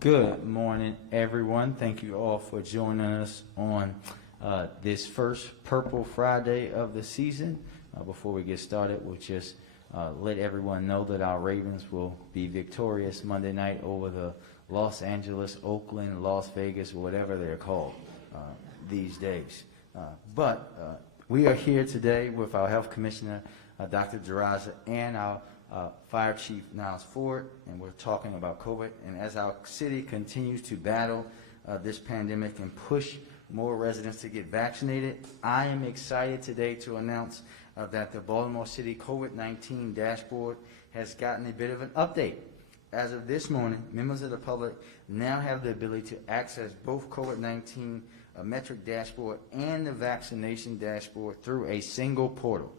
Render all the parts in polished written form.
Good morning, everyone. Thank you all for joining us on this first Purple Friday of the season. Before we get started, we'll just let everyone know that our Ravens will be victorious Monday night over the Los Angeles, Oakland, Las Vegas, whatever they're called these days. But we are here today with our Health Commissioner, Dr. Jaraza, and our Fire Chief Niles Ford, and we're talking about COVID. And as our city continues to battle this pandemic and push more residents to get vaccinated, I am excited today to announce that the Baltimore City COVID-19 dashboard has gotten a bit of an update. As of this morning, members of the public now have the ability to access both COVID-19 metric dashboard and the vaccination dashboard through a single portal.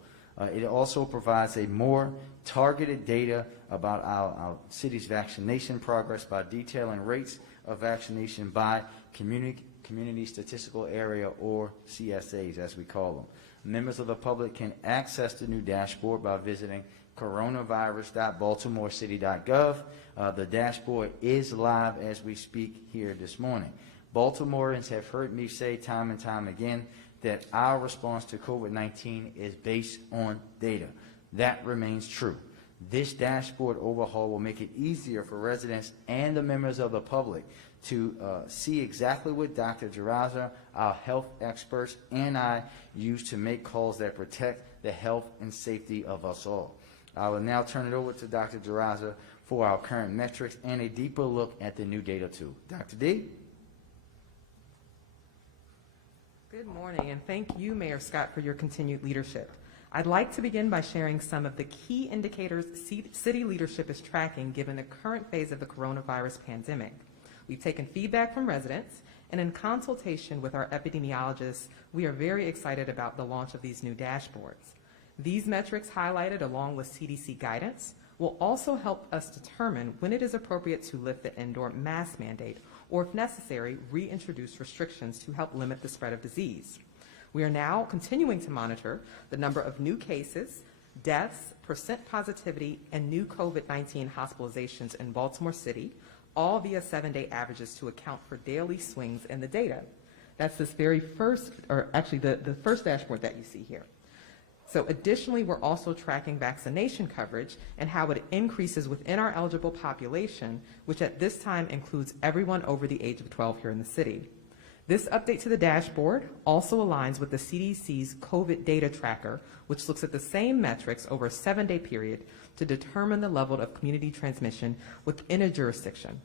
It also provides a more targeted data about our city's vaccination progress by detailing rates of vaccination by community statistical area, or CSAs as we call them. Members of the public can access the new dashboard by visiting coronavirus.baltimorecity.gov. The dashboard is live as we speak here this morning. Baltimoreans have heard me say time and time again that our response to COVID-19 is based on data. That remains true. This dashboard overhaul will make it easier for residents and the members of the public to see exactly what Dr. Jaraza, our health experts, and I use to make calls that protect the health and safety of us all. I will now turn it over to Dr. Jaraza for our current metrics and a deeper look at the new data tool. Dr. D? Good morning, and thank you, Mayor Scott, for your continued leadership. I'd like to begin by sharing some of the key indicators city leadership is tracking given the current phase of the coronavirus pandemic. We've taken feedback from residents, and in consultation with our epidemiologists, we are very excited about the launch of these new dashboards. These metrics highlighted along with CDC guidance will also help us determine when it is appropriate to lift the indoor mask mandate, or if necessary, reintroduce restrictions to help limit the spread of disease. We are now continuing to monitor the number of new cases, deaths, percent positivity, and new COVID-19 hospitalizations in Baltimore City, all via 7-day averages to account for daily swings in the data. That's this very first, or actually the first dashboard that you see here. So additionally, we're also tracking vaccination coverage and how it increases within our eligible population, which at this time includes everyone over the age of 12 here in the city. This update to the dashboard also aligns with the CDC's COVID data tracker, which looks at the same metrics over a 7-day period to determine the level of community transmission within a jurisdiction.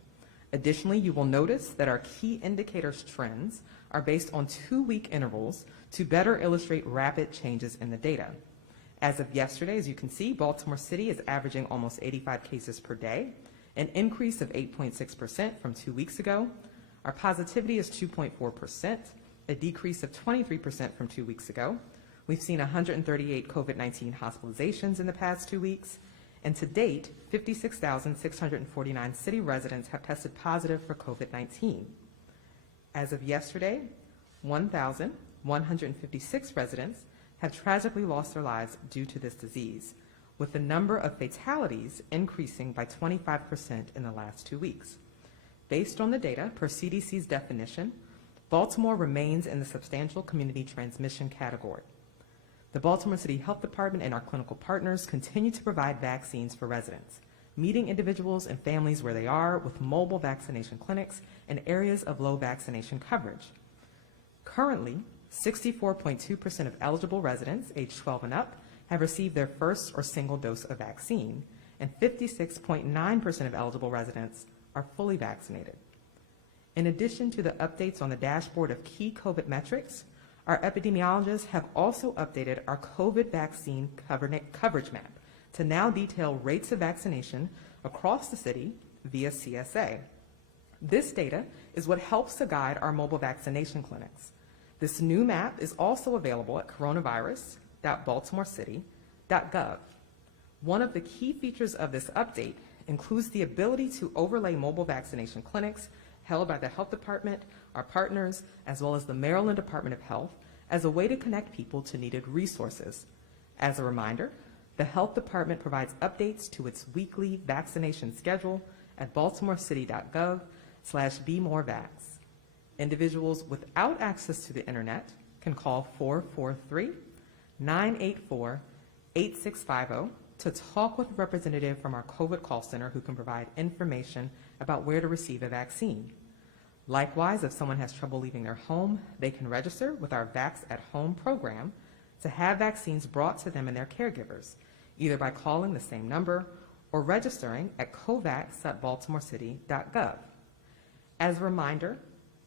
Additionally, you will notice that our key indicators trends are based on 2-week intervals to better illustrate rapid changes in the data. As of yesterday, as you can see, Baltimore City is averaging almost 85 cases per day, an increase of 8.6% from 2 weeks ago. Our positivity is 2.4%, a decrease of 23% from 2 weeks ago. We've seen 138 COVID-19 hospitalizations in the past 2 weeks, and to date, 56,649 city residents have tested positive for COVID-19. As of yesterday, 1,156 residents have tragically lost their lives due to this disease, with the number of fatalities increasing by 25% in the last 2 weeks. Based on the data, per CDC's definition, Baltimore remains in the substantial community transmission category. The Baltimore City Health Department and our clinical partners continue to provide vaccines for residents, meeting individuals and families where they are with mobile vaccination clinics in areas of low vaccination coverage. Currently, 64.2% of eligible residents aged 12 and up have received their first or single dose of vaccine, and 56.9% of eligible residents are fully vaccinated. In addition to the updates on the dashboard of key COVID metrics, our epidemiologists have also updated our COVID vaccine coverage map to now detail rates of vaccination across the city via CSA. This data is what helps to guide our mobile vaccination clinics. This new map is also available at coronavirus.baltimorecity.gov. One of the key features of this update includes the ability to overlay mobile vaccination clinics held by the Health Department, our partners, as well as the Maryland Department of Health, as a way to connect people to needed resources. As a reminder, the Health Department provides updates to its weekly vaccination schedule at baltimorecity.gov, 443-984-8650/BeMoreVax. Individuals without access to the internet can call 443-984-8650 to talk with a representative from our COVID call center who can provide information about where to receive a vaccine. Likewise, if someone has trouble leaving their home, they can register with our Vax at Home program to have vaccines brought to them and their caregivers, either by calling the same number or registering at covax.baltimorecity.gov. As a reminder,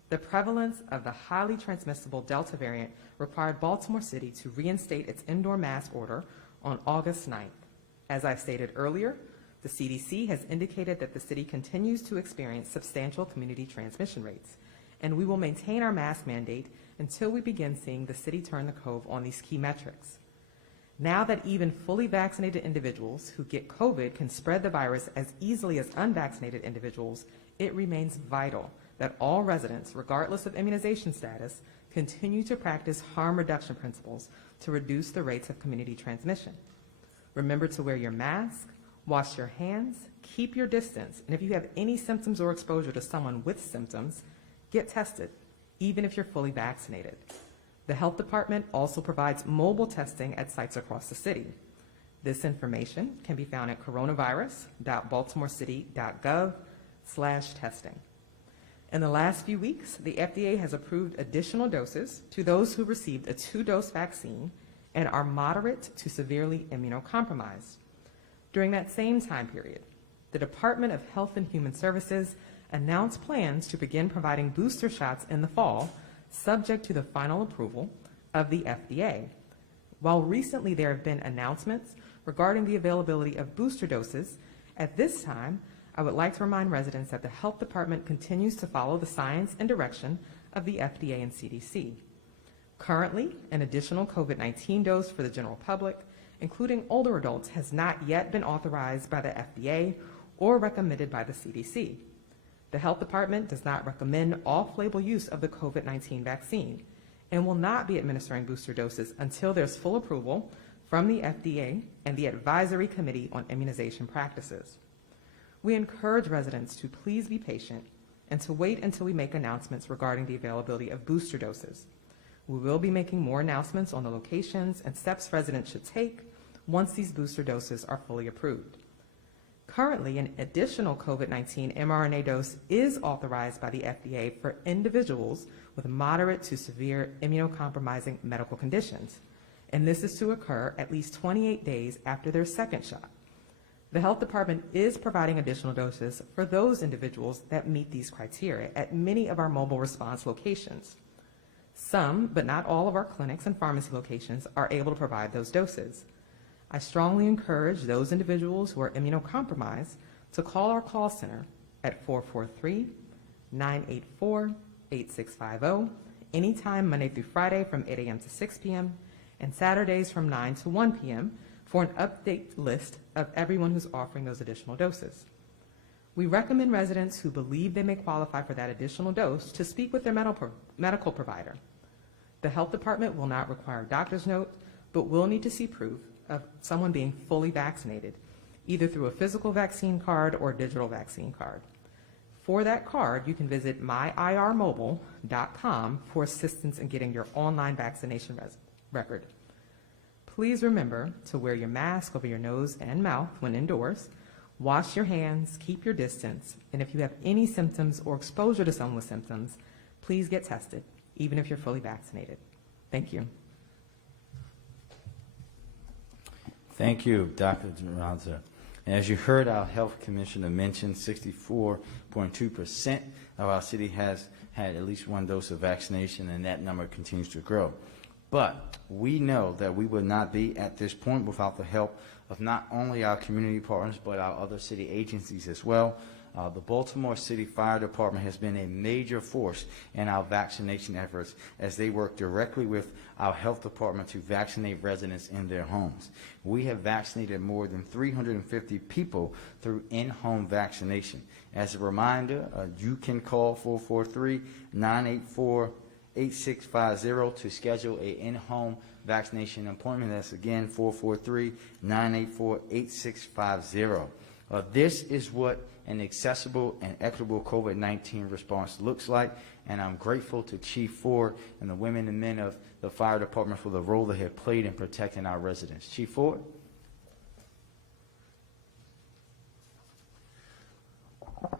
the prevalence of the highly transmissible Delta variant required Baltimore City to reinstate its indoor mask order on August 9th. As I stated earlier, the CDC has indicated that the city continues to experience substantial community transmission rates, and we will maintain our mask mandate until we begin seeing the city turn the cove on these key metrics. Now that even fully vaccinated individuals who get COVID can spread the virus as easily as unvaccinated individuals, it remains vital that all residents, regardless of immunization status, continue to practice harm reduction principles to reduce the rates of community transmission. Remember to wear your mask, wash your hands, keep your distance, and if you have any symptoms or exposure to someone with symptoms, get tested, even if you're fully vaccinated. The health department also provides mobile testing at sites across the city. This information can be found at coronavirus.baltimorecity.gov/testing. In the last few weeks, the FDA has approved additional doses to those who received a 2-dose vaccine and are moderate to severely immunocompromised. During that same time period, the Department of Health and Human Services announced plans to begin providing booster shots in the fall, subject to the final approval of the FDA. While recently there have been announcements regarding the availability of booster doses, at this time, I would like to remind residents that the Health Department continues to follow the science and direction of the FDA and CDC. Currently, an additional COVID-19 dose for the general public, including older adults, has not yet been authorized by the FDA or recommended by the CDC. The Health Department does not recommend off-label use of the COVID-19 vaccine and will not be administering booster doses until there's full approval from the FDA and the Advisory Committee on Immunization Practices. We encourage residents to please be patient and to wait until we make announcements regarding the availability of booster doses. We will be making more announcements on the locations and steps residents should take once these booster doses are fully approved. Currently, an additional COVID-19 mRNA dose is authorized by the FDA for individuals with moderate to severe immunocompromising medical conditions, and this is to occur at least 28 days after their second shot. The Health Department is providing additional doses for those individuals that meet these criteria at many of our mobile response locations. Some, but not all, of our clinics and pharmacy locations are able to provide those doses. I strongly encourage those individuals who are immunocompromised to call our call center at 443-984-8650 anytime Monday through Friday from 8 a.m. to 6 p.m. and Saturdays from 9 to 1 p.m. for an update list of everyone who's offering those additional doses. We recommend residents who believe they may qualify for that additional dose to speak with their medical provider. The Health Department will not require a doctor's note, but will need to see proof of someone being fully vaccinated, either through a physical vaccine card or digital vaccine card. For that card, you can visit myirmobile.com for assistance in getting your online vaccination record. Please remember to wear your mask over your nose and mouth when indoors, wash your hands, keep your distance, and if you have any symptoms or exposure to someone with symptoms, please get tested, even if you're fully vaccinated. Thank you. Thank you, Dr. Duranza. As you heard our health commissioner mention, 64.2% of our city has had at least one dose of vaccination, and that number continues to grow. But we know that we would not be at this point without the help of not only our community partners, but our other city agencies as well. The Baltimore City Fire Department has been a major force in our vaccination efforts as they work directly with our health department to vaccinate residents in their homes. We have vaccinated more than 350 people through in-home vaccination. As a reminder, you can call 443-984-8650 to schedule an in-home vaccination appointment. That's again 443-984-8650. This is what an accessible and equitable COVID-19 response looks like, and I'm grateful to Chief Ford and the women and men of the fire department for the role they have played in protecting our residents. Chief Ford?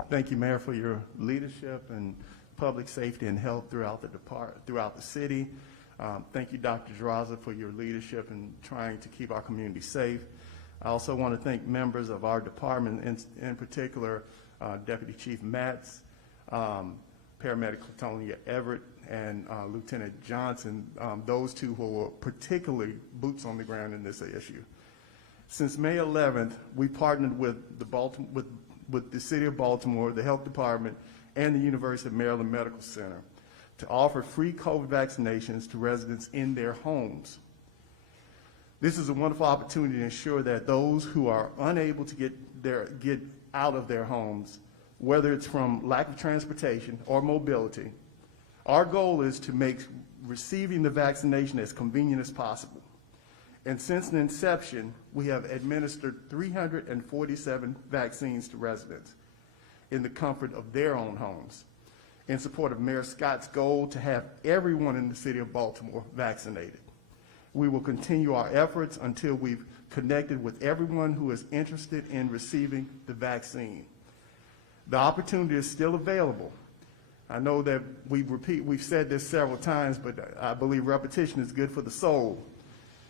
Thank you, Mayor, for your leadership and public safety and health throughout the city. Thank you, Dr. Jaraza, for your leadership in trying to keep our community safe. I also want to thank members of our department, in particular, Deputy Chief Matz, Paramedic Latonia Everett, and Lieutenant Johnson, those two who were particularly boots on the ground in this issue. Since May 11th, we partnered with the City of Baltimore, the Health Department, and the University of Maryland Medical Center to offer free COVID vaccinations to residents in their homes. This is a wonderful opportunity to ensure that those who are unable to get out of their homes, whether it's from lack of transportation or mobility, our goal is to make receiving the vaccination as convenient as possible. And since the inception, we have administered 347 vaccines to residents in the comfort of their own homes, in support of Mayor Scott's goal to have everyone in the city of Baltimore vaccinated. We will continue our efforts until we've connected with everyone who is interested in receiving the vaccine. The opportunity is still available. I know that we've said this several times, but I believe repetition is good for the soul.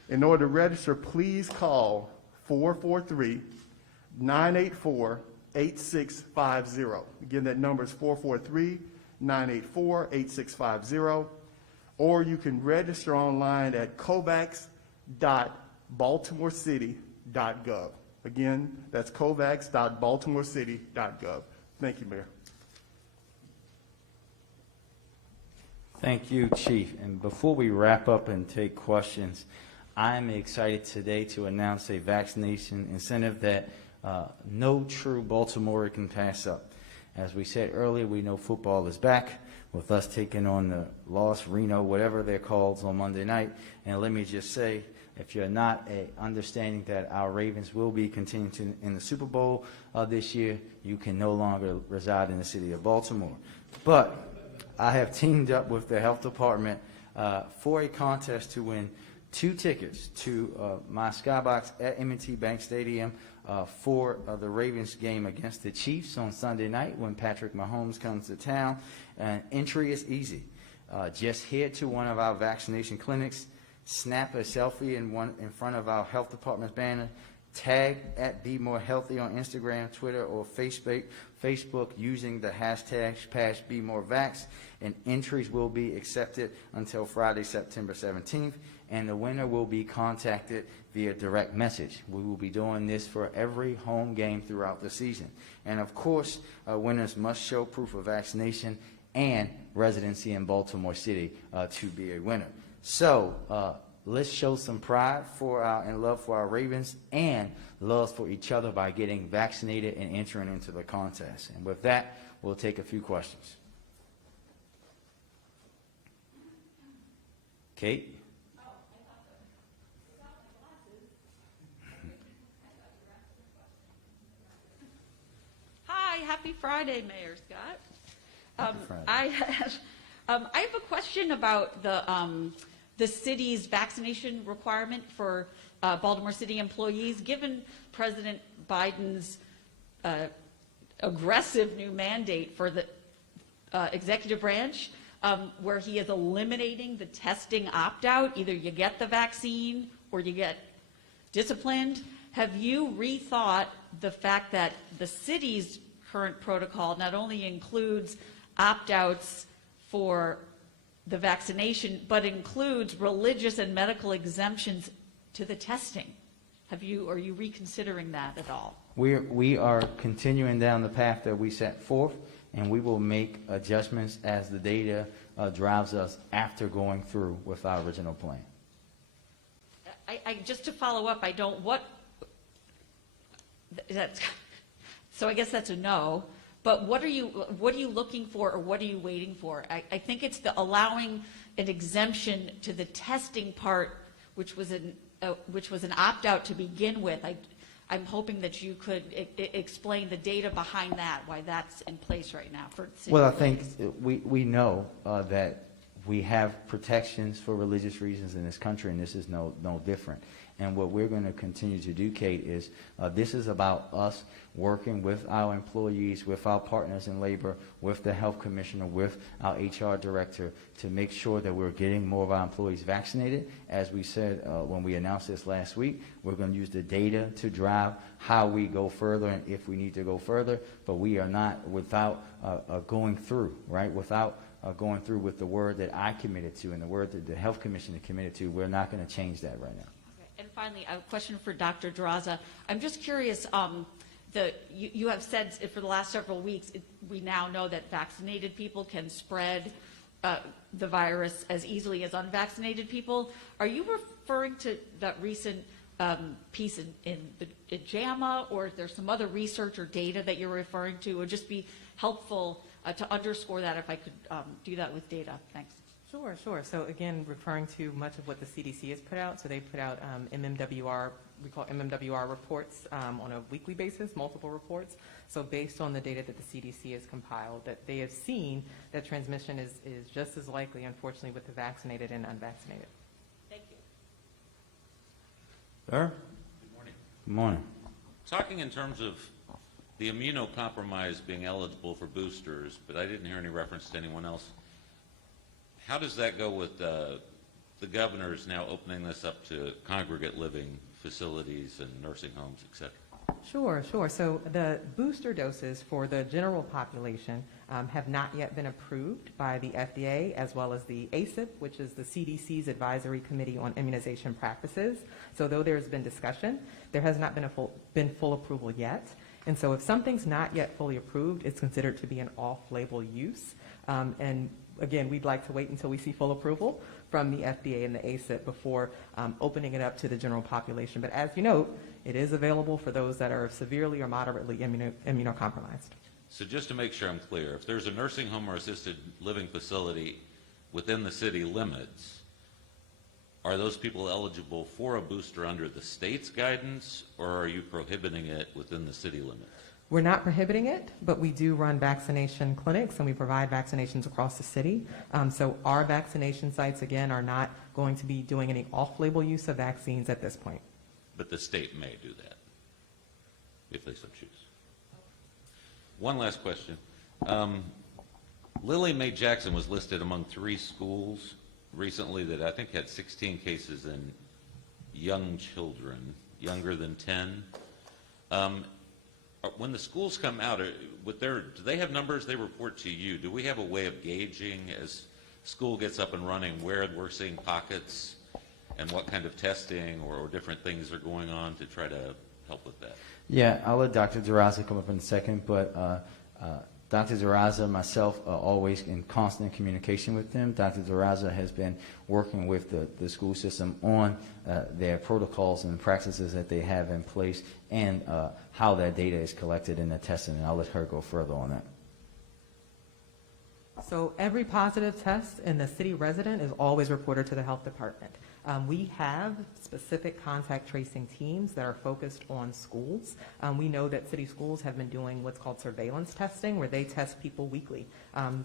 In order to register, please call 443-984-8650. Again, that number is 443-984-8650. Or you can register online at covax.baltimorecity.gov. Again, that's covax.baltimorecity.gov. Thank you, Mayor. Thank you, Chief. And before we wrap up and take questions, I'm excited today to announce a vaccination incentive that no true Baltimorean can pass up. As we said earlier, we know football is back with us taking on the Los Reno, whatever they're called, on Monday night. And let me just say, if you're not understanding that our Ravens will be continuing in the Super Bowl this year, you can no longer reside in the city of Baltimore. But I have teamed up with the health department for a contest to win 2 tickets to my skybox at M&T Bank Stadium for the Ravens game against the Chiefs on Sunday night when Patrick Mahomes comes to town. And entry is easy. Just head to one of our vaccination clinics, snap a selfie in front of our health department's banner, tag at Be More Healthy on Instagram, Twitter, or Facebook using the hashtag #BeMoreVax, and entries will be accepted until Friday, September 17th, and the winner will be contacted via direct message. We will be doing this for every home game throughout the season. And of course, winners must show proof of vaccination and residency in Baltimore City to be a winner. So let's show some pride and love for our Ravens and love for each other by getting vaccinated and entering into the contest. And with that, we'll take a few questions. Kate? Hi, happy Friday, Mayor Scott. Happy Friday. I have a question about the city's vaccination requirement for Baltimore City employees. Given President Biden's aggressive new mandate for the executive branch, where he is eliminating the testing opt-out, either you get the vaccine or you get disciplined, have you rethought the fact that the city's current protocol not only includes opt-outs for the vaccination, but includes religious and medical exemptions to the testing? Are you reconsidering that at all? We are continuing down the path that we set forth, and we will make adjustments as the data drives us after going through with our original plan. Just to follow up, so I guess that's a no, but what are you looking for, or what are you waiting for? I think it's the allowing an exemption to the testing part, which was an opt-out to begin with. I'm hoping that you could explain the data behind that, why that's in place right now for city Well, I think employees. we know that we have protections for religious reasons in this country, and this is no different. And what we're going to continue to do, Kate, is this is about us working with our employees, with our partners in labor, with the health commissioner, with our HR director to make sure that we're getting more of our employees vaccinated. As we said when we announced this last week, we're going to use the data to drive how we go further and if we need to go further, but we are not without going through, right? Without going through with the word that I committed to and the word that the health commissioner committed to. We're not going to change that right now. And finally, a question for Dr. Duraza. I'm just curious, you have said for the last several weeks, we now know that vaccinated people can spread the virus as easily as unvaccinated people. Are you referring to that recent piece in JAMA, or is there some other research or data that you're referring to? It would just be helpful to underscore that if I could do that with data. Thanks. Sure. So again, referring to much of what the CDC has put out. So they put out MMWR, we call MMWR reports on a weekly basis, multiple reports. So based on the data that the CDC has compiled, that they have seen that transmission is just as likely, unfortunately, with the vaccinated and unvaccinated. Thank you. Sir? Good morning. Good morning. Talking in terms of the immunocompromised being eligible for boosters, but I didn't hear any reference to anyone else. How does that go with the governors now opening this up to congregate living facilities and nursing homes, et cetera? Sure. So the booster doses for the general population have not yet been approved by the FDA as well as the ACIP, which is the CDC's Advisory Committee on Immunization Practices. So though there's been discussion, there has not been full approval yet. And so if something's not yet fully approved, it's considered to be an off-label use. And again, we'd like to wait until we see full approval from the FDA and the ACIP before opening it up to the general population. But as you note, it is available for those that are severely or moderately immunocompromised. So just to make sure I'm clear, if there's a nursing home or assisted living facility within the city limits, are those people eligible for a booster under the state's guidance, or are you prohibiting it within the city limits? We're not prohibiting it, but we do run vaccination clinics and we provide vaccinations across the city. So our vaccination sites, again, are not going to be doing any off-label use of vaccines at this point. But the state may do that, if they so choose. One last question. Lily Mae Jackson was listed among 3 schools recently that I think had 16 cases in young children, younger than 10. When the schools come out, do they have numbers they report to you? Do we have a way of gauging as school gets up and running where we're seeing pockets and what kind of testing or different things are going on to try to help with that? Yeah, I'll let Dr. Duraza come up in a second, but Dr. Duraza and myself are always in constant communication with them. Dr. Duraza has been working with the school system on their protocols and practices that they have in place and how that data is collected in the testing, and I'll let her go further on that. So every positive test in the city resident is always reported to the health department. We have specific contact tracing teams that are focused on schools. We know that city schools have been doing what's called surveillance testing, where they test people weekly,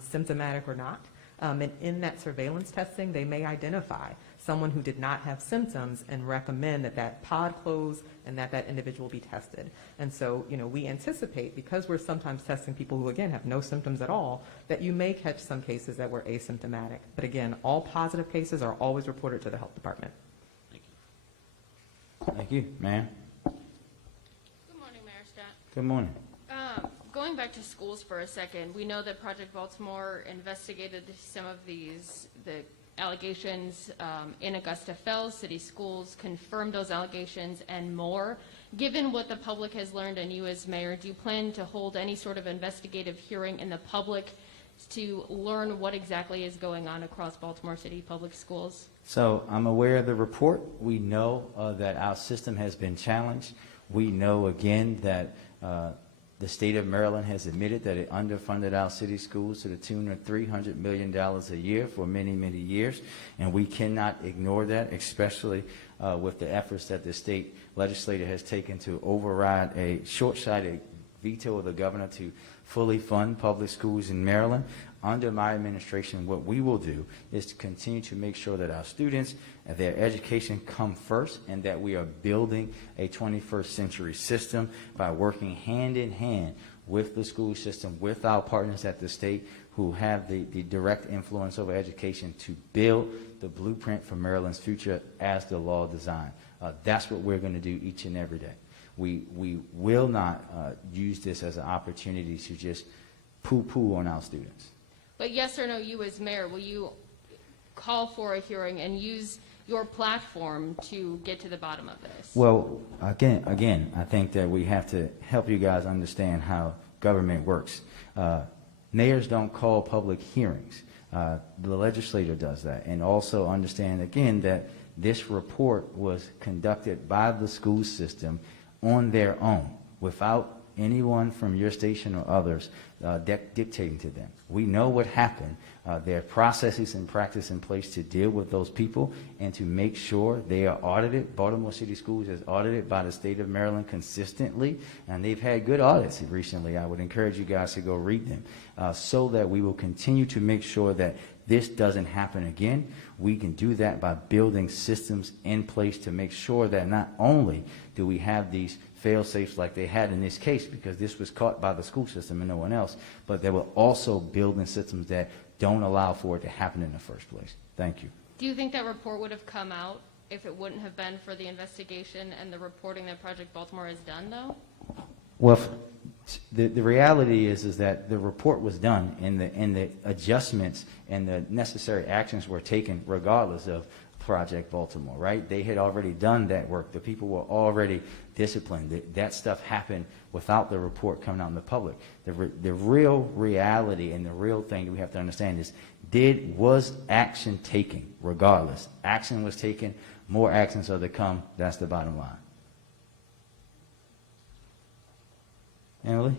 symptomatic or not. And in that surveillance testing, they may identify someone who did not have symptoms and recommend that pod close and that individual be tested. And so, we anticipate, because we're sometimes testing people who, again, have no symptoms at all, that you may catch some cases that were asymptomatic. But again, all positive cases are always reported to the health department. Thank you. Thank you, ma'am. Good morning, Mayor Stott. Good morning. Going back to schools for a second, we know that Project Baltimore investigated some of the allegations in Augusta Fells. City schools confirmed those allegations and more. Given what the public has learned and you as mayor, do you plan to hold any sort of investigative hearing in the public to learn what exactly is going on across Baltimore City public schools? So I'm aware of the report. We know that our system has been challenged. We know, again, that The state of Maryland has admitted that it underfunded our city schools to the tune of $300 million a year for many, many years, and we cannot ignore that, especially with the efforts that the state legislature has taken to override a short-sighted veto of the governor to fully fund public schools in Maryland. Under my administration, what we will do is to continue to make sure that our students and their education come first, and that we are building a 21st century system by working hand in hand with the school system, with our partners at the state who have the direct influence over education to build the blueprint for Maryland's future as the law designed. That's what we're going to do each and every day. We will not use this as an opportunity to just poo-poo on our students. But yes or no, you as mayor, will you call for a hearing and use your platform to get to the bottom of this? Well, again, I think that we have to help you guys understand how government works. Mayors don't call public hearings. The legislature does that. And also understand, again, that this report was conducted by the school system on their own, without anyone from your station or others dictating to them. We know what happened. There are processes and practice in place to deal with those people and to make sure they are audited. Baltimore City Schools is audited by the state of Maryland consistently, and they've had good audits recently. I would encourage you guys to go read them so that we will continue to make sure that this doesn't happen again. We can do that by building systems in place to make sure that not only do we have these fail-safes like they had in this case, because this was caught by the school system and no one else, but they will also building systems that don't allow for it to happen in the first place. Thank you. Do you think that report would have come out if it wouldn't have been for the investigation and the reporting that Project Baltimore has done, though? Well, the reality is that the report was done, and the adjustments and the necessary actions were taken regardless of Project Baltimore, right? They had already done that work. The people were already disciplined. That stuff happened without the report coming out in the public. The real reality and the real thing that we have to understand is, was action taken regardless? Action was taken. More actions are to come. That's the bottom line. Emily?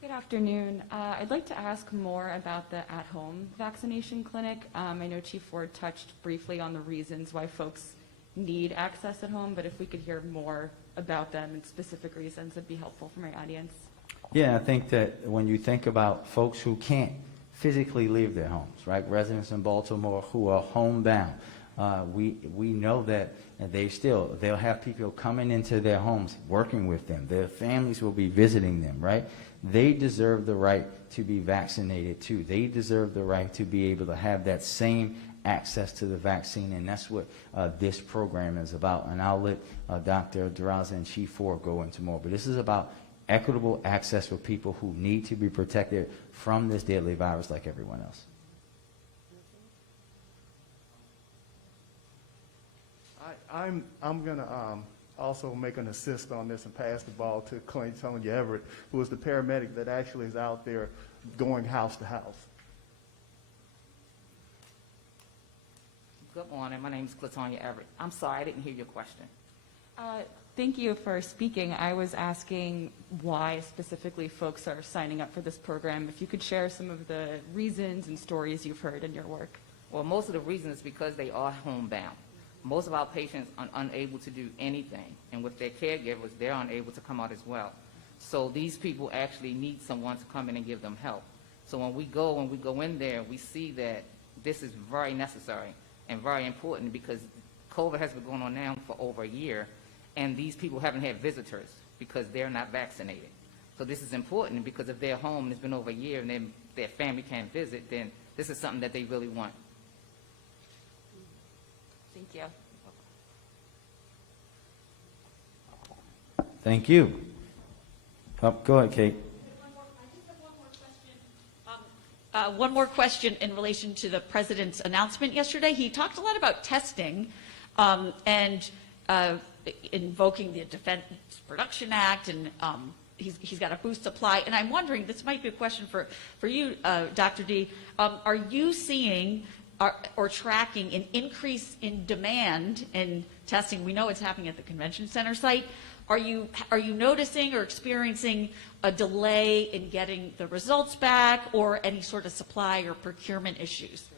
Good afternoon. I'd like to ask more about the at-home vaccination clinic. I know Chief Ford touched briefly on the reasons why folks need access at home, but if we could hear more about them and specific reasons, it'd be helpful for my audience. Yeah, I think that when you think about folks who can't physically leave their homes, right? Residents in Baltimore who are homebound, we know that they'll have people coming into their homes, working with them. Their families will be visiting them, right? They deserve the right to be vaccinated too. They deserve the right to be able to have that same access to the vaccine, and that's what this program is about. And I'll let Dr. Duraza and Chief Ford go into more. But this is about equitable access for people who need to be protected from this deadly virus like everyone else. I'm going to also make an assist on this and pass the ball to Claytonia Everett, who is the paramedic that actually is out there going house to house. Good morning. My name is Claytonia Everett. I'm sorry, I didn't hear your question. Thank you for speaking. I was asking why specifically folks are signing up for this program. If you could share some of the reasons and stories you've heard in your work. Well, most of the reason is because they are homebound. Most of our patients are unable to do anything, and with their caregivers, they're unable to come out as well. So these people actually need someone to come in and give them help. So when we go in there, we see that this is very necessary and very important, because COVID has been going on now for over a year, and these people haven't had visitors because they're not vaccinated. So this is important, because if they're home and it's been over a year and then their family can't visit, then this is something that they really want. Thank you. Thank you. Go ahead, Kate. One more question in relation to the president's announcement yesterday. He talked a lot about testing and invoking the Defense Production Act, and he's got a boost supply. And I'm wondering, this might be a question for you, Dr. D. Are you seeing or tracking an increase in demand in testing? We know it's happening at the convention center site, Are you noticing or experiencing a delay in getting the results back or any sort of supply or procurement issues?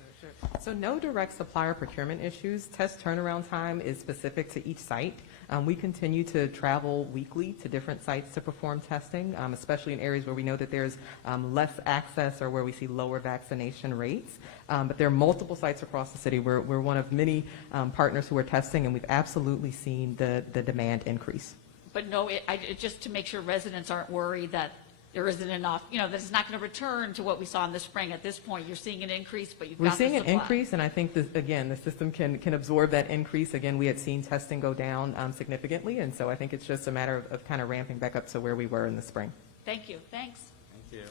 So no direct supplier procurement issues. Test turnaround time is specific to each site. We continue to travel weekly to different sites to perform testing, especially in areas where we know that there's less access or where we see lower vaccination rates. But there are multiple sites across the city. We're one of many partners who are testing, and we've absolutely seen the demand increase. But no, just to make sure residents aren't worried that there isn't enough, that it's not going to return to what we saw in the spring. At this point, you're seeing an increase, but you've got the We're seeing an supply. increase, and I think, again, the system can absorb that increase. Again, we had seen testing go down significantly, and so I think it's just a matter of kind of ramping back up to where we were in the spring. Thank you. Thanks. Thank you.